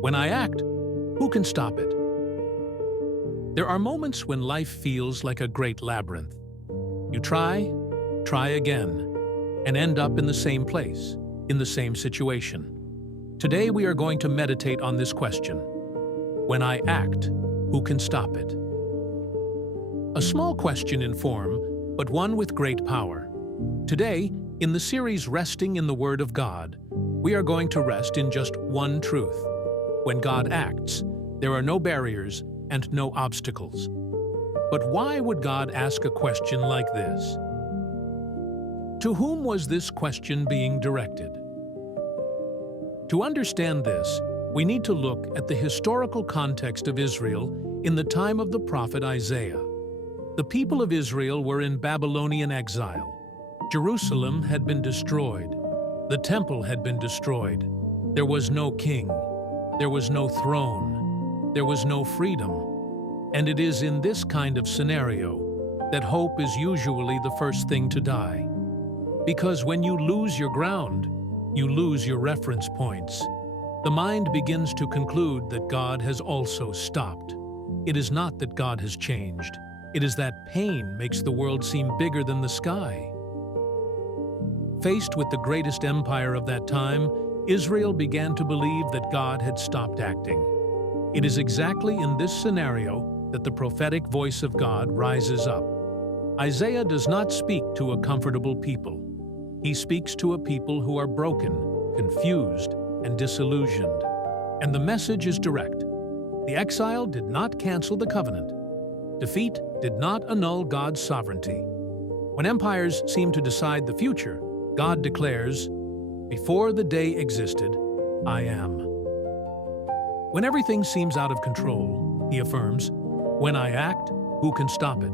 When I act, who can stop it? There are moments when life feels like a great labyrinth. You try again, and end up in the same place, in the same situation. Today we are going to meditate on this question. When I act, who can stop it? A small question in form, but one with great power. Today, in the series Resting in the Word of God, we are going to rest in just one truth. When God acts, there are no barriers and no obstacles. But why would God ask a question like this? To whom was this question being directed? To understand this, we need to look at the historical context of Israel in the time of the prophet Isaiah. The people of Israel were in Babylonian exile. Jerusalem had been destroyed. The temple had been destroyed. There was no king. There was no throne. There was no freedom. And it is in this kind of scenario that hope is usually the first thing to die. Because when you lose your ground, you lose your reference points. The mind begins to conclude that God has also stopped. It is not that God has changed. It is that pain makes the world seem bigger than the sky. Faced with the greatest empire of that time, Israel began to believe that God had stopped acting. It is exactly in this scenario that the prophetic voice of God rises up. Isaiah does not speak to a comfortable people. He speaks to a people who are broken, confused, and disillusioned. And the message is direct. The exile did not cancel the covenant. Defeat did not annul God's sovereignty. When empires seem to decide the future, God declares, "Before the day existed, I am." When everything seems out of control, he affirms, "When I act, who can stop it?"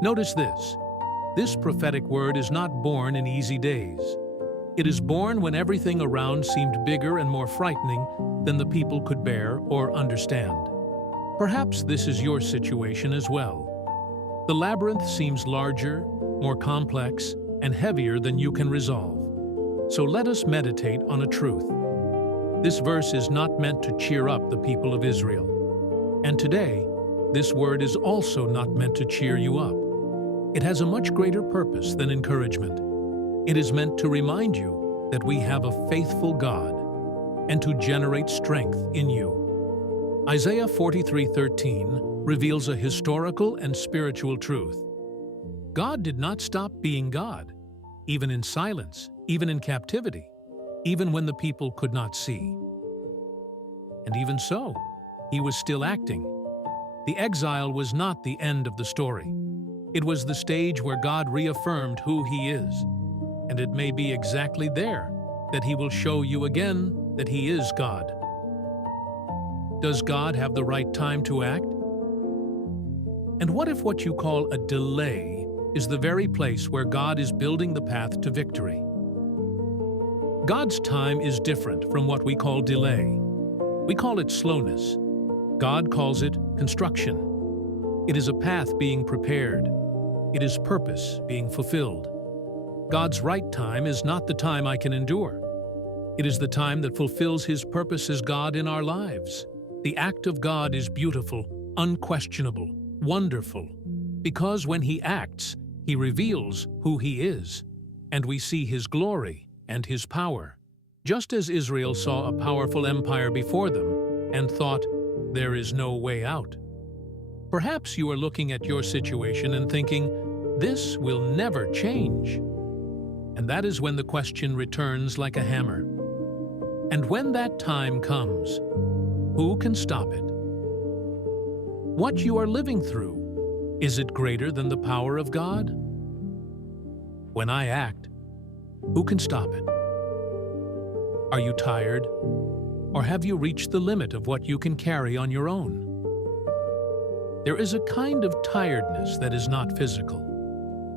Notice this. This prophetic word is not born in easy days. It is born when everything around seemed bigger and more frightening than the people could bear or understand. Perhaps this is your situation as well. The labyrinth seems larger, more complex, and heavier than you can resolve. So let us meditate on a truth. This verse is not meant to cheer up the people of Israel. And today, this word is also not meant to cheer you up. It has a much greater purpose than encouragement. It is meant to remind you that we have a faithful God and to generate strength in you. Isaiah 43:13 reveals a historical and spiritual truth. God did not stop being God, even in silence, even in captivity, even when the people could not see. And even so, he was still acting. The exile was not the end of the story. It was the stage where God reaffirmed who he is. And it may be exactly there that he will show you again that he is God. Does God have the right time to act? And what if what you call a delay is the very place where God is building the path to victory? God's time is different from what we call delay. We call it slowness. God calls it construction. It is a path being prepared. It is purpose being fulfilled. God's right time is not the time I can endure. It is the time that fulfills his purpose as God in our lives. The act of God is beautiful, unquestionable, wonderful, because when he acts, he reveals who he is, and we see his glory and his power. Just as Israel saw a powerful empire before them and thought, there is no way out. Perhaps you are looking at your situation and thinking, this will never change. And that is when the question returns like a hammer. And when that time comes, who can stop it? What you are living through, is it greater than the power of God? When I act, who can stop it? Are you tired? Or have you reached the limit of what you can carry on your own? There is a kind of tiredness that is not physical.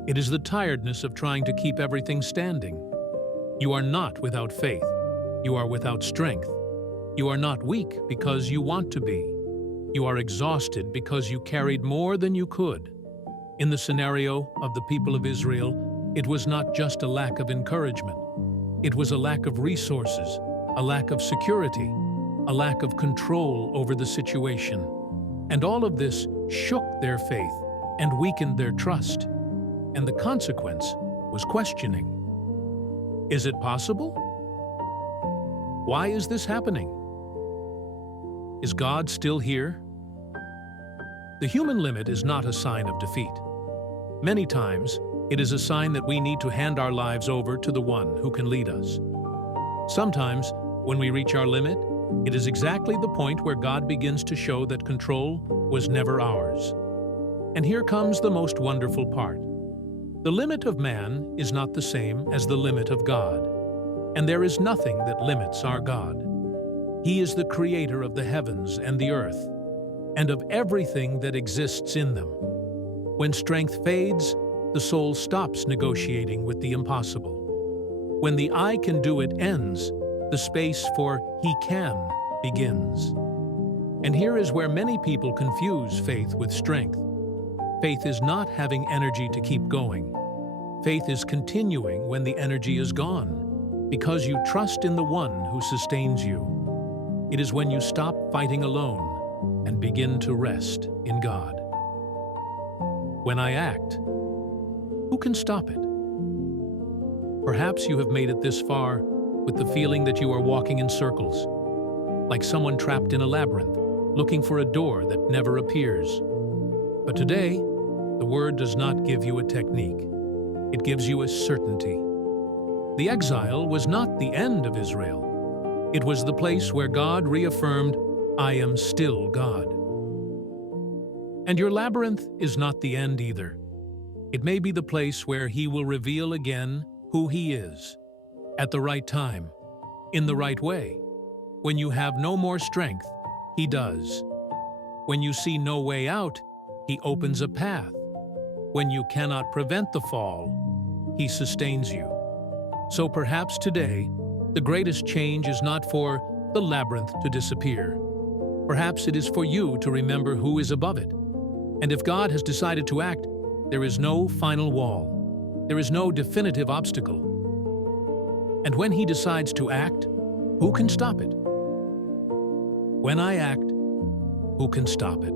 It is the tiredness of trying to keep everything standing. You are not without faith. You are without strength. You are not weak because you want to be. You are exhausted because you carried more than you could. In the scenario of the people of Israel, it was not just a lack of encouragement. It was a lack of resources, a lack of security, a lack of control over the situation. And all of this shook their faith and weakened their trust. And the consequence was questioning. Is it possible? Why is this happening? Is God still here? The human limit is not a sign of defeat. Many times, it is a sign that we need to hand our lives over to the one who can lead us. Sometimes, when we reach our limit, it is exactly the point where God begins to show that control was never ours. And here comes the most wonderful part. The limit of man is not the same as the limit of God. And there is nothing that limits our God. He is the creator of the heavens and the earth, and of everything that exists in them. When strength fades, the soul stops negotiating with the impossible. When the I can do it ends, the space for he can begins. And here is where many people confuse faith with strength. Faith is not having energy to keep going. Faith is continuing when the energy is gone, because you trust in the one who sustains you. It is when you stop fighting alone and begin to rest in God. When I act, who can stop it? Perhaps you have made it this far with the feeling that you are walking in circles, like someone trapped in a labyrinth, looking for a door that never appears. But today, the Word does not give you a technique. It gives you a certainty. The exile was not the end of Israel. It was the place where God reaffirmed, I am still God. And your labyrinth is not the end either. It may be the place where He will reveal again who He is, at the right time, in the right way. When you have no more strength, He does. When you see no way out, He opens a path. When you cannot prevent the fall, He sustains you. So perhaps today, the greatest change is not for the labyrinth to disappear. Perhaps it is for you to remember who is above it. And if God has decided to act, there is no final wall. There is no definitive obstacle. And when He decides to act, who can stop it? When I act, who can stop it?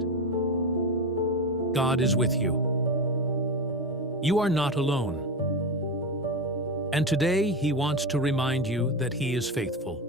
God is with you. You are not alone. And today He wants to remind you that He is faithful.